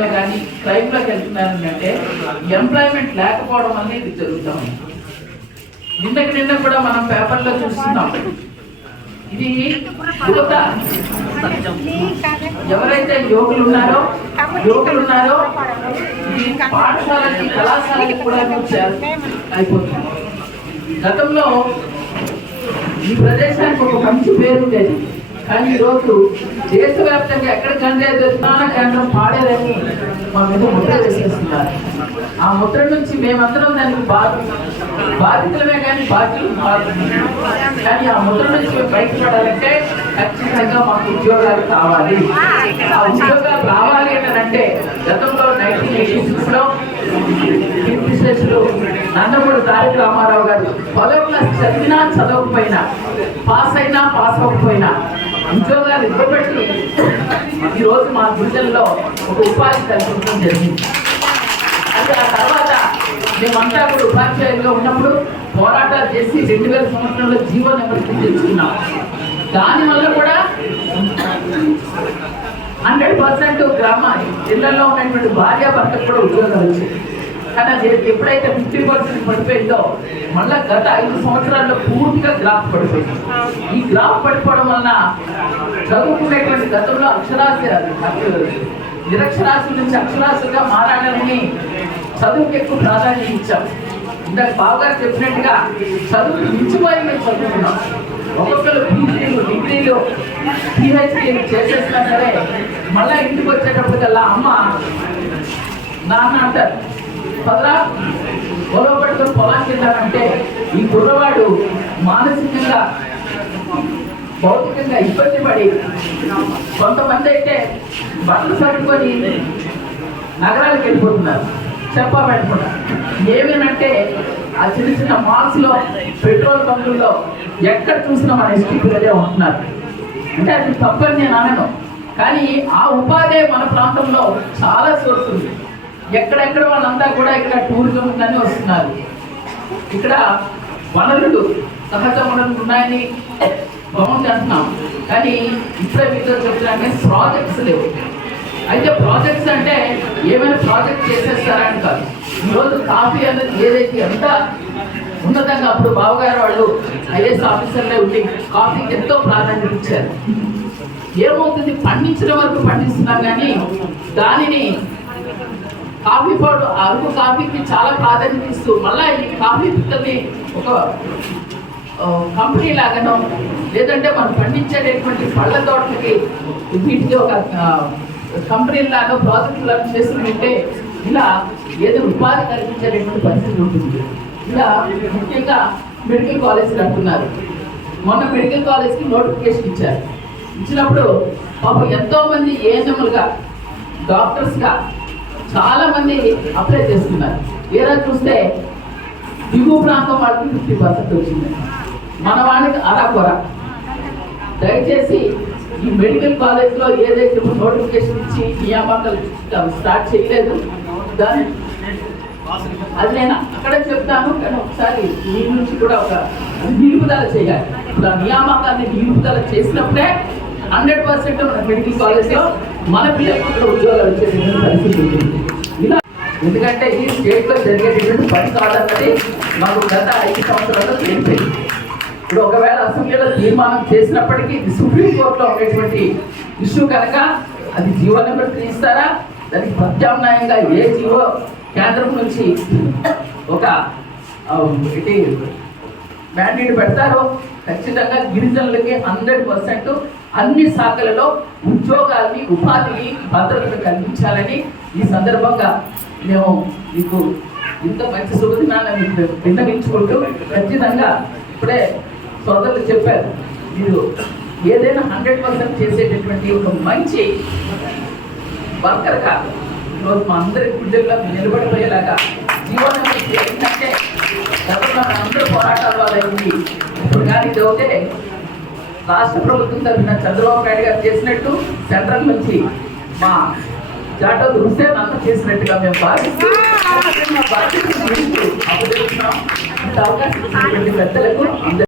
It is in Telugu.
వెళ్తున్నారని అంటే ఎంప్లాయ్మెంట్ లేకపోవడం వల్ల ఇది జరుగుతాం. నిన్నకి నిన్న కూడా మనం పేపర్లో చూస్తున్నాం. ఇది యువత ఎవరైతే యువకులు ఉన్నారో యువకులు ఉన్నారో ఈ పాఠశాలకి కళాశాలకి కూడా అయిపోతుంది గతంలో ఈ ప్రదేశానికి ఒక మంచి పేరు ఉండేది. కానీ ఈరోజు దేశవ్యాప్తంగా ఎక్కడ గంజాయి దొరికినా కేంద్రం పాడేదని మా మీద ముద్ర వేసేస్తున్నారు. ఆ ముద్ర నుంచి మేమందరం దానికి బాధ బాధితులమే కానీ బాధ్యులు కాదు. కానీ ఆ ముద్ర నుంచి మేము బయటపడాలంటే ఖచ్చితంగా మాకు ఉద్యోగాలు కావాలి. ఆ ఉద్యోగాలు రావాలి అంటే గతంలో నైన్టీన్ ఎయిటీ సిక్స్లో కీర్తిశేషులు నందమూరి తారక రామారావు గారు పదవ చదివినా చదవకపోయినా పాస్ అయినా పాస్ అవ్వకపోయినా ఉద్యోగాలు ఇవ్వబట్టి ఈరోజు మా గుండెల్లో ఒక ఉపాధి కల్పించడం జరిగింది. అది ఆ తర్వాత మేమంతా కూడా ఉపాధ్యాయులుగా ఉన్నప్పుడు పోరాటాలు చేసి రెండు వేల సంవత్సరంలో జీవో నెంబర్కి తెచ్చుకున్నాం. దానివల్ల కూడా హండ్రెడ్ పర్సెంట్ గ్రామ ఇళ్ళలో ఉన్నటువంటి భార్యాభర్తకు కూడా ఉద్యోగాలు వచ్చాయి. కానీ అది ఎప్పుడైతే ఫిఫ్టీ పర్సెంట్ పడిపోయిందో మళ్ళా గత ఐదు సంవత్సరాల్లో పూర్తిగా గ్రాఫ్ పడిపోయింది. ఈ గ్రాఫ్ పడిపోవడం వలన చదువుకునేటువంటి గతంలో అక్షరాస్య నిరక్షరాస్యుల నుంచి అక్షరాస్యులుగా మారాలని చదువుకి ఎక్కువ ప్రాధాన్యత ఇచ్చాం. ఇందాక బావగారు చెప్పినట్టుగా చదువుకి మించిపోయి మేము చదువుకున్నాం. ఒక్కొక్కరు పీజీలు డిగ్రీలు పిహెచ్డీలు చేసేసినా సరే మళ్ళా ఇంటికి వచ్చేటప్పటికల్లా అమ్మ నాన్న అంటారు పదరా? పొలం పట్టుకొని పొలానికి ఈ కుర్రవాడు మానసికంగా భౌతికంగా ఇబ్బంది పడి కొంతమంది అయితే బట్టలు పట్టుకొని నగరాలకు వెళ్ళిపోతున్నారు చెప్పా పెట్టకుండా ఏమేనంటే ఆ చిన్న చిన్న మాల్స్లో పెట్రోల్ బంకుల్లో ఎక్కడ చూసినా మన ఎస్టీ పిల్లలే ఉంటున్నారు. అంటే అది తప్పని నేను అనను. కానీ ఆ ఉపాధి మన ప్రాంతంలో చాలా సోర్స్ ఉంది. ఎక్కడెక్కడ వాళ్ళంతా కూడా ఇక్కడ టూరిజం ఉందని వస్తున్నారు. ఇక్కడ వనరులు సహజ వనరులు ఉన్నాయని బాగుంది అంటున్నాం. కానీ ఇప్పుడే మీతో చెప్తున్నాను ప్రాజెక్ట్స్ లేవు. అయితే ప్రాజెక్ట్స్ అంటే ఏమైనా ప్రాజెక్ట్ చేసేస్తారని కాదు. ఈరోజు కాఫీ అనేది ఏదైతే ఎంత ఉన్నతంగా అప్పుడు బావగారు వాళ్ళు ఐఏఎస్ ఆఫీసర్లే ఉండి కాఫీకి ఎంతో ప్రాధాన్యత ఇచ్చారు. ఏమవుతుంది? పండించిన వరకు పండిస్తున్నాం కానీ దానిని కాఫీ పౌడర్ అరకు కాఫీకి చాలా ప్రాధాన్యత ఇస్తూ మళ్ళీ ఈ కాఫీ పిక్కల్ని ఒక కంపెనీ లాగానో లేదంటే మనం పండించేటటువంటి పళ్ళ తోటలకి వీటికి ఒక కంపెనీ లాగా ప్రాజెక్ట్ చేస్తుంటే ఇలా ఏదో ఉపాధి కల్పించేటటువంటి పరిస్థితి ఉంటుంది. ఇలా ముఖ్యంగా మెడికల్ కాలేజీలు అంటున్నారు. మొన్న మెడికల్ కాలేజ్కి నోటిఫికేషన్ ఇచ్చారు. ఇచ్చినప్పుడు పాపం ఎంతోమంది ఏఎన్ఎంలుగా డాక్టర్స్గా చాలా మంది అప్లై చేస్తున్నారు. ఏరా చూస్తే దిగువ ప్రాంతం వాళ్ళకి ఫిఫ్టీ పర్సెంట్ వచ్చింది. మన వాళ్ళకి అరాకొర దయచేసి ఈ మెడికల్ కాలేజ్లో ఏదైతే నోటిఫికేషన్ ఇచ్చి నియామకాలు స్టార్ట్ చేయలేదు. దాని అది నేను అక్కడే చెప్తాను కానీ ఒకసారి మీ నుంచి కూడా ఒక నిలుపుదల చేయాలి. ఇప్పుడు ఆ నియామకాన్ని నిలుపుదల చేసినప్పుడే హండ్రెడ్ పర్సెంట్ మన మెడికల్ కాలేజ్లో మన పిల్లలకు ఉద్యోగాలు వచ్చేటువంటి పరిస్థితి ఉంటుంది. ఇలా ఎందుకంటే ఈ స్టేట్లో జరిగేటటువంటి పని కాదన్నది మాకు గత ఐదు సంవత్సరాల్లో తెలిపోయింది ఇప్పుడు ఒకవేళ అసెంబ్లీలో తీర్మానం చేసినప్పటికీ ఇది సుప్రీంకోర్టులో ఉండేటువంటి ఇష్యూ కనుక అది జీవో నెంబర్ త్రీ ఇస్తారా? దానికి ప్రత్యామ్నాయంగా ఏ జీవో కేంద్రం నుంచి ఒక ఏంటి మ్యాండేట్ పెడతారో ఖచ్చితంగా గిరిజనులకి హండ్రెడ్ పర్సెంట్ అన్ని శాఖలలో ఉద్యోగాల్ని ఉపాధిని భద్రతను కల్పించాలని ఈ సందర్భంగా మేము మీకు ఇంత మంచి సుగతినాన్ని మీకు విన్నవించుకుంటూ ఖచ్చితంగా ఇప్పుడే సోదరులు చెప్పారు. మీరు ఏదైనా హండ్రెడ్ పర్సెంట్ చేసేటటువంటి ఒక మంచి వర్కర్గా ఈరోజు మా అందరి గుడ్డల్లో నిలబడిపోయేలాగా జీవనం ఏంటంటే గతంలో అందరూ పోరాటాల వల్ల ఇప్పుడు కానీ ఇది రాష్ట్ర ప్రభుత్వం తరఫున చంద్రబాబు నాయుడు గారు చేసినట్టు సెంట్రల్ నుంచి మా జాటో హుసేన్ అన్న చేసినట్టుగా మేము భావిస్తూ అవకాశం పెద్దలకు